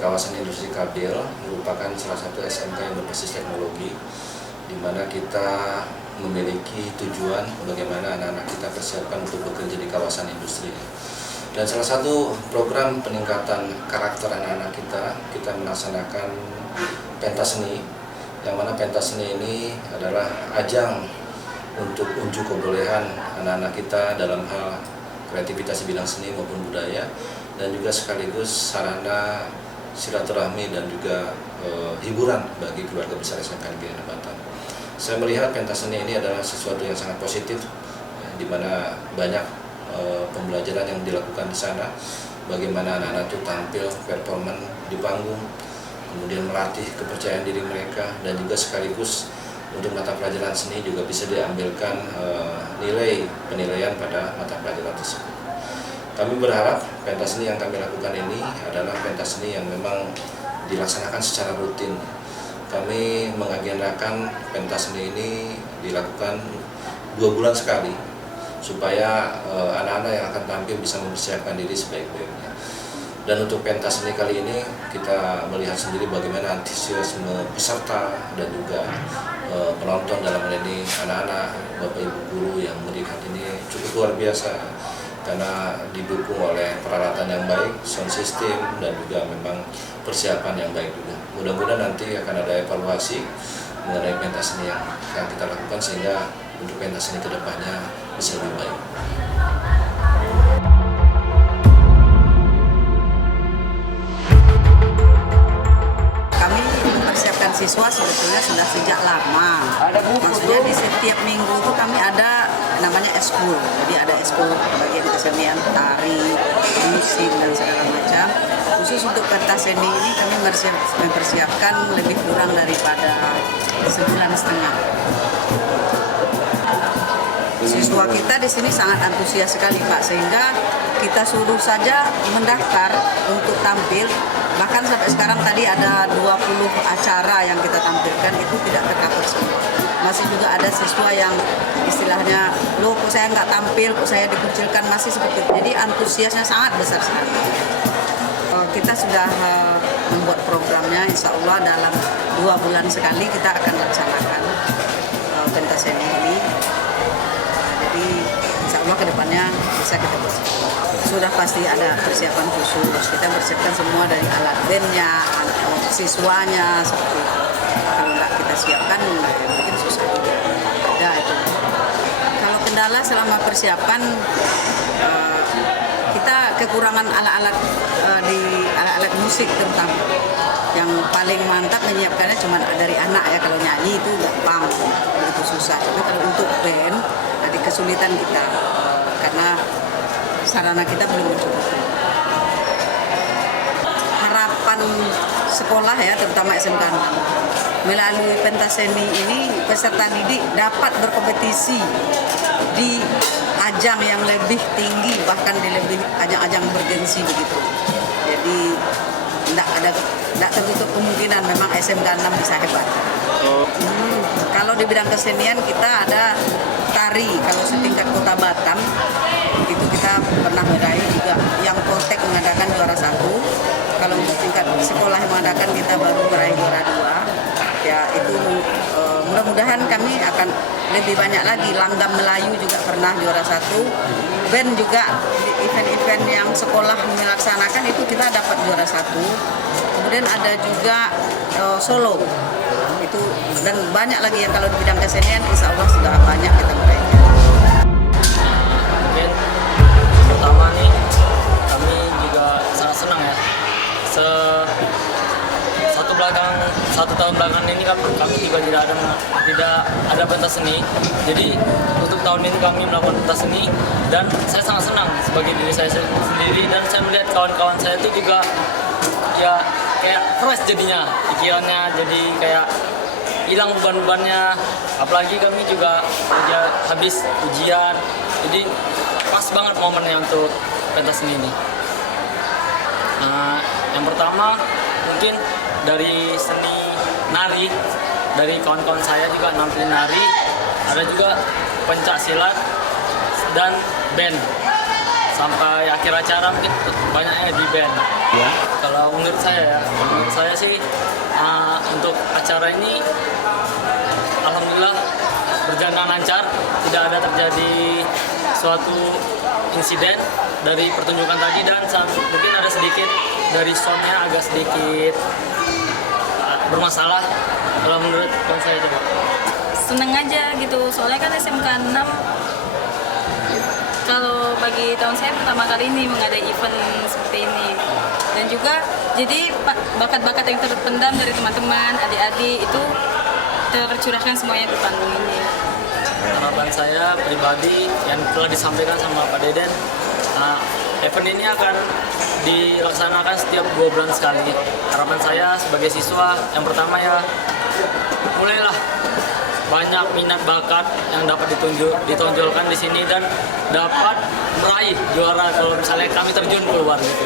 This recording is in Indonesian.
kawasan industri Kadil merupakan salah satu SMK yang berbasis teknologi, di mana kita memiliki tujuan bagaimana anak-anak kita persiapkan untuk bekerja di kawasan industri. Dan salah satu program peningkatan karakter anak-anak kita melaksanakan pentas seni, yang mana pentas seni ini adalah ajang untuk unjuk kebolehan anak-anak kita dalam hal kreativitas di bidang seni maupun budaya, dan juga sekaligus sarana silaturahmi dan juga hiburan bagi keluarga besar SMK Negeri Anak Batam. Saya melihat pentas seni ini adalah sesuatu yang sangat positif, di mana banyak pembelajaran yang dilakukan di sana, bagaimana anak-anak itu tampil performan di panggung, kemudian melatih kepercayaan diri mereka, dan juga sekaligus untuk mata pelajaran seni juga bisa diambilkan penilaian pada mata pelajaran tersebut. Kami berharap pentas seni yang kami lakukan ini adalah pentas seni yang memang dilaksanakan secara rutin. Kami mengagendakan pentas seni ini dilakukan 2 bulan sekali, supaya anak-anak yang akan tampil bisa mempersiapkan diri sebaik-baiknya. Dan untuk pentas seni kali ini kita melihat sendiri bagaimana antusiasme peserta dan juga penonton dalam hal ini anak-anak, bapak ibu guru yang melihat ini cukup luar biasa, karena didukung oleh peralatan yang baik, sound system, dan juga memang persiapan yang baik juga. Mudah-mudahan nanti akan ada evaluasi mengenai pentas seni yang akan kita lakukan, sehingga untuk pentas seni kedepannya bisa lebih baik. Kami mempersiapkan siswa sebetulnya sudah sejak lama. Maksudnya di setiap minggu itu kami ada namanya eskul. Jadi ada eskul bagian kesenian, tari, musik, dan segala macam. Khusus untuk pentas seni ini kami mempersiapkan lebih kurang daripada 1,5 bulan. Siswa kita di sini sangat antusias sekali, Pak, sehingga kita suruh saja mendaftar untuk tampil. Bahkan sampai sekarang tadi ada 20 acara yang kita tampilkan, itu tidak tercover semua. Masih juga ada siswa yang istilahnya, loh kok saya nggak tampil, kok saya dikucilkan, masih seperti itu. Jadi antusiasnya sangat besar sekali. Kita sudah membuat programnya, insya Allah dalam 2 bulan sekali kita akan laksanakan pentas seni ini. Jadi insya Allah kedepannya bisa kita persiapkan. Sudah pasti ada persiapan khusus, kita persiapkan semua dari alat bandnya, siswanya, seperti itu. Kalau nggak kita siapkan mungkin susah juga. Ada itu. Kalau kendala selama persiapan, kita kekurangan alat-alat di alat-alat musik terutama. Yang paling mantap menyiapkannya cuma dari anak ya, kalau nyanyi itu gampang, begitu susah. Tapi kalau untuk band, ada kesulitan kita karena sarana kita belum mencukupi. Harapan sekolah ya, terutama SMK 6, melalui pentas seni ini peserta didik dapat berkompetisi di ajang yang lebih tinggi, bahkan di lebih ajang-ajang bergensi begitu. Jadi tidak tertutup kemungkinan memang SMK 6 bisa hebat. Kalau di bidang kesenian kita ada tari, kalau setingkat Kota Batam itu kita pernah meraih juga, yang Poltek mengadakan juara 1. Kalau untuk tingkat sekolah yang mengadakan kita baru meraih juara 2. Ya itu mudah-mudahan kami akan lebih banyak lagi. Langgam Melayu juga pernah juara 1. Band juga event-event yang sekolah melaksanakan itu kita dapat juara 1. Kemudian ada juga solo itu, dan banyak lagi yang kalau di bidang kesenian insya Allah sudah banyak kita meraihnya. Mungkin pertama nih kami juga sangat senang ya. Satu tahun belakangan ini kami juga tidak ada pentas seni. Jadi untuk tahun ini kami melakukan pentas seni, dan saya sangat senang sebagai diri saya sendiri, dan saya melihat kawan-kawan saya itu juga ya kayak fresh jadinya pikirannya, jadi kayak hilang beban-bebannya. Apalagi kami juga habis ujian, jadi pas banget momennya untuk pentas seni ini. Nah, yang pertama mungkin dari seni nari, dari kawan-kawan saya juga nampilin nari, ada juga pencak silat dan band. Sampai akhir acara mungkin banyaknya di band. Kalau menurut saya sih untuk acara ini alhamdulillah berjalan lancar, tidak ada terjadi suatu insiden dari pertunjukan tadi, dan mungkin ada sedikit dari soundnya agak sedikit bermasalah. Kalau menurut saya coba Seneng aja gitu, soalnya kan SMK 6 kalau bagi tahun saya pertama kali ini mengadakan event seperti ini, dan juga jadi bakat-bakat yang terpendam dari teman-teman, adik-adik itu tercurahkan semuanya di panggung ini. harapan saya pribadi yang telah disampaikan sama Pak Deden, event ini akan dilaksanakan setiap 2 bulan sekali. Harapan saya sebagai siswa, yang pertama ya mulailah banyak minat bakat yang dapat ditonjolkan di sini dan dapat meraih juara kalau misalnya kami terjun keluar gitu.